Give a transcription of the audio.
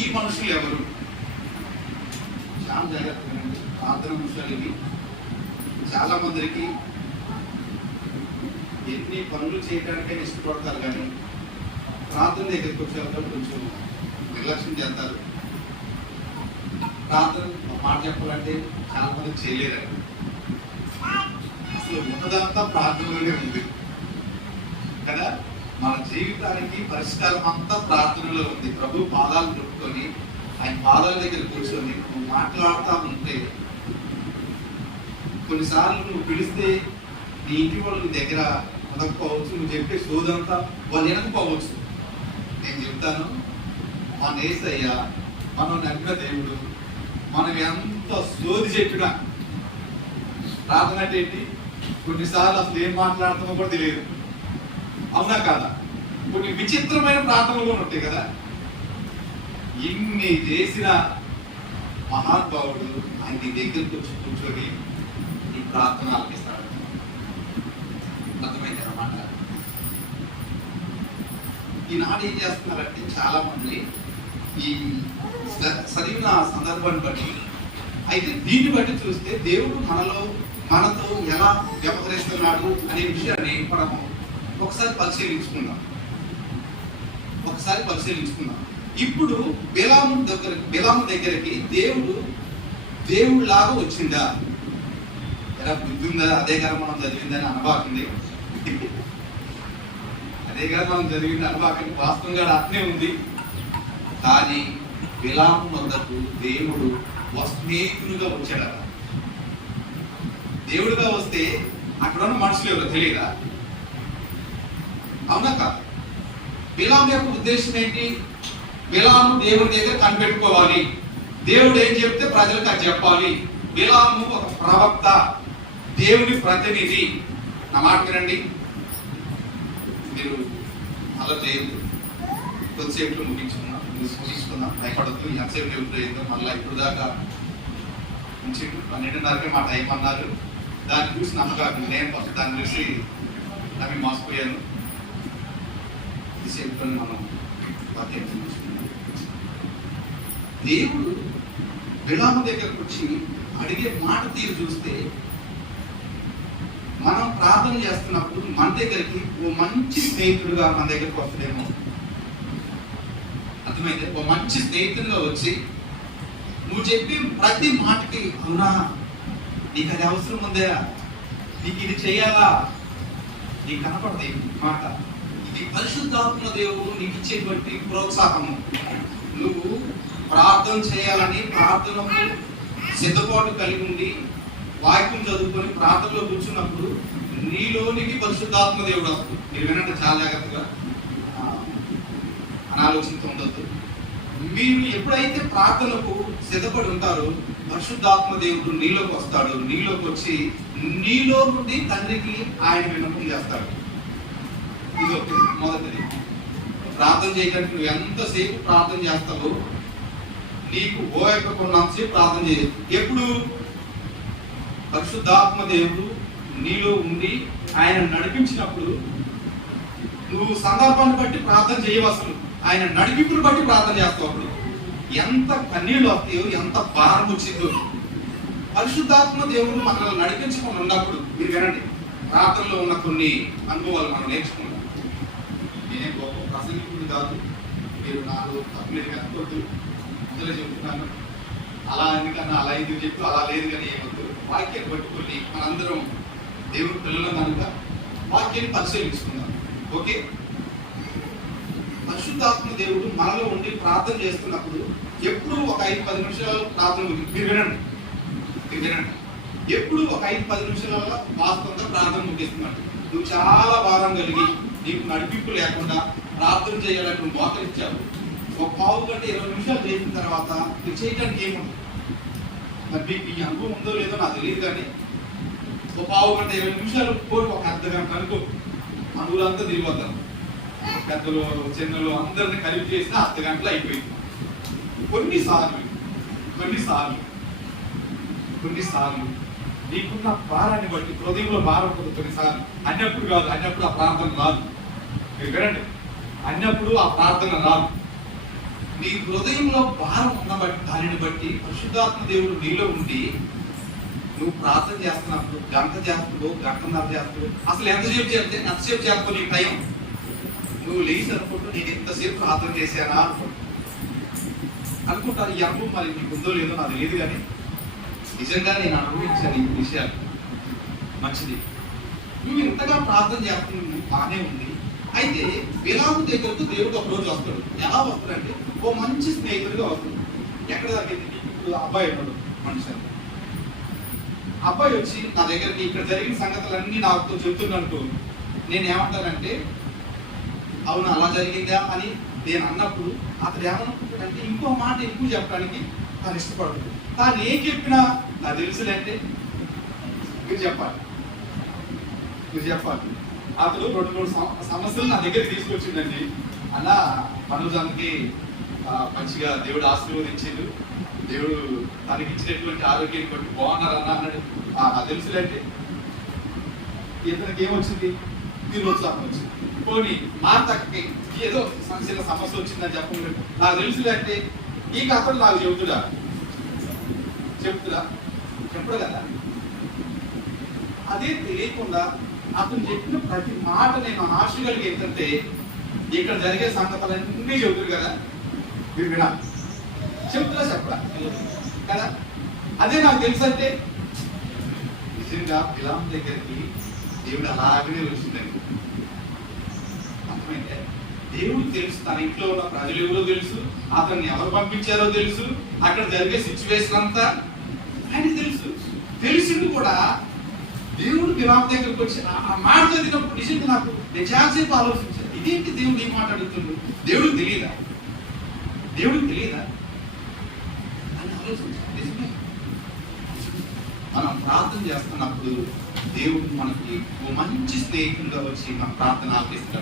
ఈ మనుషులు ఎవరు? చాలా జాగ్రత్తగా ప్రార్థన విషయాలు ఇవి. చాలా మందికి ఎన్ని పనులు చేయడానికైనా ఇష్టపడతారు, కానీ ప్రార్థన దగ్గరికి వచ్చేవాళ్ళు కొంచెం నిర్లక్ష్యం చేస్తారు. ప్రార్థన మాట చెప్పాలంటే చాలా మంది చేయలేరు. అసలు ఉన్నదంతా ప్రార్థనలోనే ఉంది కదా. మన జీవితానికి పరిష్కారం అంతా ప్రార్థనలో ఉంది. ప్రభు పాదాలు దొరుకుకొని ఆయన పాదాల దగ్గర కూర్చొని నువ్వు మాట్లాడుతూ ఉంటే, కొన్నిసార్లు నువ్వు పిలిస్తే నీ ఇంటి వాళ్ళు నీ దగ్గర అనకపోవచ్చు, నువ్వు చెప్పే సోదంతా వాళ్ళు వినకపోవచ్చు. నేను చెప్తాను, మన యేసయ్య మనం నమ్మిన దేవుడు. మనం ఎంత సోది చెప్పినా ప్రార్థన అంటే ఏంటి? కొన్నిసార్లు అసలు ఏం మాట్లాడుతామో కూడా తెలియదు, అవునా కాదా? కొన్ని విచిత్రమైన ప్రార్థనలు కూడా ఉంటాయి కదా. ఇన్ని చేసిన మహానుభావుడు ఆయన నీ దగ్గరికి వచ్చి కూర్చొని ఈ ప్రార్థన ఆలపిస్తాడు. అర్థమైంది అన్నమాట. ఈనాడు ఏం చేస్తున్నారంటే చాలా మంది ఈ చదివిన సందర్భాన్ని బట్టి, అయితే దీన్ని బట్టి చూస్తే దేవుడు మనతో ఎలా వ్యవహరిస్తున్నాడు అనే విషయాన్ని మనము ఒకసారి పరిశీలించుకుందాం. ఇప్పుడు బిలాము దగ్గరికి దేవుడు లాగా వచ్చిందా? ఎలా బుద్ధి ఉందా? అదే గారు మనం చదివిందని అనబాకండి. అదే గారు మనం చదివింది అనబాకండి. వాస్తవంగా అట్నే ఉంది. కానీ బిలాము వద్దకు దేవుడు స్నేహితులుగా వచ్చాడ. దేవుడుగా వస్తే అక్కడ ఉన్న మనుషులు ఎవరో తెలియదా? అవునా కాదు? బిలాము యొక్క ఉద్దేశం ఏంటి? బిలాము దేవుడి దగ్గర కనిపెట్టుకోవాలి. దేవుడు ఏం చెప్తే ప్రజలకు అది చెప్పాలి. బిలాము ఒక ప్రవక్త, దేవుని ప్రతినిధి. నా మాట వినండి, మీరు అలా చేయదు. కొద్దిసేపు ముగించుకుందాం, భయపడద్దు. ఎంతసేపు ఎప్పుడైందో మళ్ళీ ఇప్పుడు దాకా 12:30కే మా టైం అన్నారు. దాన్ని చూసి నమ్మకాలు నేను ఫస్ట్ దాన్ని చూసి నమ్మి మోసపోయాను. సేపుతో మనం వాక్యం చూసుకున్నాం. దేవుడు బిలాము దగ్గరకు వచ్చి అడిగే మాట తీరు చూస్తే, మనం ప్రార్థన చేస్తున్నప్పుడు మన దగ్గరికి ఓ మంచి స్నేహితుడుగా మన దగ్గరికి వస్తుందేమో. అర్థమైంది? ఓ మంచి స్నేహితుడిగా వచ్చి నువ్వు చెప్పి ప్రతి మాటకి అవునా, నీకు అది అవసరం ఉందా, నీకు ఇది చేయాలా, నీకు కనపడదు మాట. ఇది పరిశుద్ధాత్మ దేవుడు నీకు ఇచ్చేటువంటి ప్రోత్సాహము. నువ్వు ప్రార్థన చేయాలని ప్రార్థనకు సిద్ధపాటు కలిగి ఉండి వాక్యం చదువుకొని ప్రార్థనలో కూర్చున్నప్పుడు నీలోనికి పరిశుద్ధాత్మ దేవుడు వస్తుంది. మీరు వినంటే చాలా జాగ్రత్తగా, అనాలోచనతో ఉండొద్దు. మీరు ఎప్పుడైతే ప్రార్థనకు సిద్ధపడి ఉంటారో పరిశుద్ధాత్మ దేవుడు నీలోకి వస్తాడు. నీలోకి వచ్చి నీలో నుండి తండ్రికి ఆయన విన్నపం చేస్తాడు. ఇది ఒకటి. మొదటిది, ప్రార్థన చేయడానికి నువ్వు ఎంతసేపు ప్రార్థన చేస్తావో నీకు ఓయకపోయినంతసేపు ప్రార్థన చేయదు. ఎప్పుడు? పరిశుద్ధాత్మ దేవుడు నీలో ఉండి ఆయన నడిపించినప్పుడు. నువ్వు సందర్భాన్ని బట్టి ప్రార్థన చేయవలసిన, ఆయన నడిపింపును బట్టి ప్రార్థన చేస్తావు. అప్పుడు ఎంత కన్నీళ్ళు వస్తాయో, ఎంత భారం వచ్చిందో. పరిశుద్ధాత్మ దేవుడు మనల్ని నడిపించకుండా ఉన్నప్పుడు, మీరు వినండి, ప్రార్థనలో ఉన్న కొన్ని అనుభవాలు మనం నేర్చుకున్నాం. నేనేం గొప్ప ప్రసంగికుడు కాదు, మీరు నాలో తప్పులేదు అనుకోవద్దు, అందులో చెప్తున్నాను. అలా ఎందుకన్నా అలా ఎందుకు చెప్పు, అలా లేదు కానీ ఏమొద్దు. వాక్యాన్ని పట్టుకొని మనందరం దేవుడి పిల్లలు కనుక వాక్యాన్ని పరిశీలించుకుందాం. ఓకే? పరిశుద్ధాత్మ దేవుడు మనలో ఉండి ప్రార్థన చేస్తున్నప్పుడు ఎప్పుడు ఒక 5-10 నిమిషాలు ప్రార్థన, మీరు వినండి, ఎప్పుడు ఒక 5-10 నిమిషాలలో వాస్తవంగా ప్రార్థన ముగిస్తున్నాడు. నువ్వు చాలా భారం కలిగి నీకు నడిపింపు లేకుండా ప్రార్థన చేయాలని నువ్వు మోకరించావు. ఒక 15-20 నిమిషాలు చేసిన తర్వాత నువ్వు చేయడానికి ఏముంది? మరి మీకు ఈ అనుభవం ఉందో లేదో నాకు తెలియదు, కానీ ఒక 15-20 నిమిషాలు కోరి ఒక అర్ధగంట అనుకో, అనువులంతా తిరిగి వద్దాం. పెద్దలు చిన్నలు అందరిని కలిపి చేసిన అర్ధగంటలు అయిపోయింది. కొన్నిసార్లు నీకున్న భారాన్ని బట్టి హృదయంలో భారం ఉంటుంది. కొన్నిసార్లు అన్నప్పుడు కాదు, అన్నప్పుడు ఆ ప్రార్థన రాదు. మీరు వినండి, అన్నప్పుడు ఆ ప్రార్థన రాదు. నీ హృదయంలో భారం దానిని బట్టి పరిశుద్ధాత్మ దేవుడు నీలో ఉండి నువ్వు ప్రార్థన చేస్తున్నప్పుడు గంట చేస్తావు, గంటన్నర చేస్తావు, అసలు ఎంతసేపు చేస్తావు నీ టైం నువ్వు లేచి అనుకుంటూ నేను ఎంతసేపు ప్రార్థన చేశానా అనుకుంటాను. ఈ అనుభవం మరి నీకు ఉందో లేదో నాకు తెలియదు, కానీ నిజంగా నేను అనుభవించాను ఈ విషయాలు. మంచిది, నువ్వు ఇంతగా ప్రార్థన చేస్తున్నావు, బాగానే ఉంది. అయితే బిలాము దగ్గరకు దేవుడు ఒక రోజు వస్తాడు. ఎలా వస్తాడంటే ఓ మంచి స్నేహితుడిగా వస్తాడు. ఎక్కడ తగ్గింది? ఇప్పుడు అబ్బాయి ఉన్నాడు మనిషి. అబ్బాయి వచ్చి నా దగ్గరికి ఇక్కడ జరిగిన సంగతులన్నీ నాతో చెప్తున్నట్టు నేను ఏమంటానంటే, అవును అలా జరిగిందా అని నేను అన్నప్పుడు అతడు ఏమనుకుంటాడంటే ఇంకో మాట ఎక్కువ చెప్పడానికి తాను ఇష్టపడదు. తాను ఏం చెప్పినా నాకు తెలుసులేంటే మీరు చెప్పాలి. అతడు 2-3 సమస్యలు నా దగ్గర తీసుకొచ్చిందండి. అలా మనోజానికి మంచిగా దేవుడు ఆశీర్వదించిండు, దేవుడు తనకి ఇచ్చినటువంటి ఆరోగ్యాన్ని బట్టి బాగున్నారు అన్నాడు. తెలుసులేంటే ఇతనికి ఏమొచ్చింది? తిరోత్సాహం వచ్చింది. పోనీ మా తక్కకి ఏదో చిన్న సమస్య వచ్చిందని చెప్పండి, నాకు తెలుసులేంటే ఈ కథలు నాకు చెబుతుడా చెప్పడు కదా. అదే తెలియకుండా అతను చెప్పిన ప్రతి మాట నేను ఆశగలిగి ఏంటంటే ఇక్కడ జరిగే సంగతులన్నీ చెబుతారు కదా, మీరు వినాలి. చెప్పడా కదా. అదే నాకు తెలుసు అంటే నిజంగా బిలాము దగ్గరికి దేవుడు అలాగనే వచ్చిందండి. అర్థమైతే దేవుడు తెలుసు, తన ఇంట్లో ఉన్న ప్రజలు ఎవరో తెలుసు, అతన్ని ఎవరు పంపించారో తెలుసు, అక్కడ జరిగే సిచ్యువేషన్ అంతా ఆయనకి తెలుసు. తెలిసింది కూడా దేవుడు బిలాము దగ్గరికి వచ్చి ఆ మాట చదివినప్పుడు నిజంగా నాకు నిజాసేపు ఆలోచించాను, ఇదేంటి దేవుడు ఏం మాట్లాడుతుండు, దేవుడికి తెలియదా అని ఆలోచించాను. నిజమే, మనం ప్రార్థన చేస్తున్నప్పుడు దేవుడు మనకి ఓ మంచి స్నేహితుడుగా వచ్చి మన ప్రార్థన ఆలకిస్తాడు.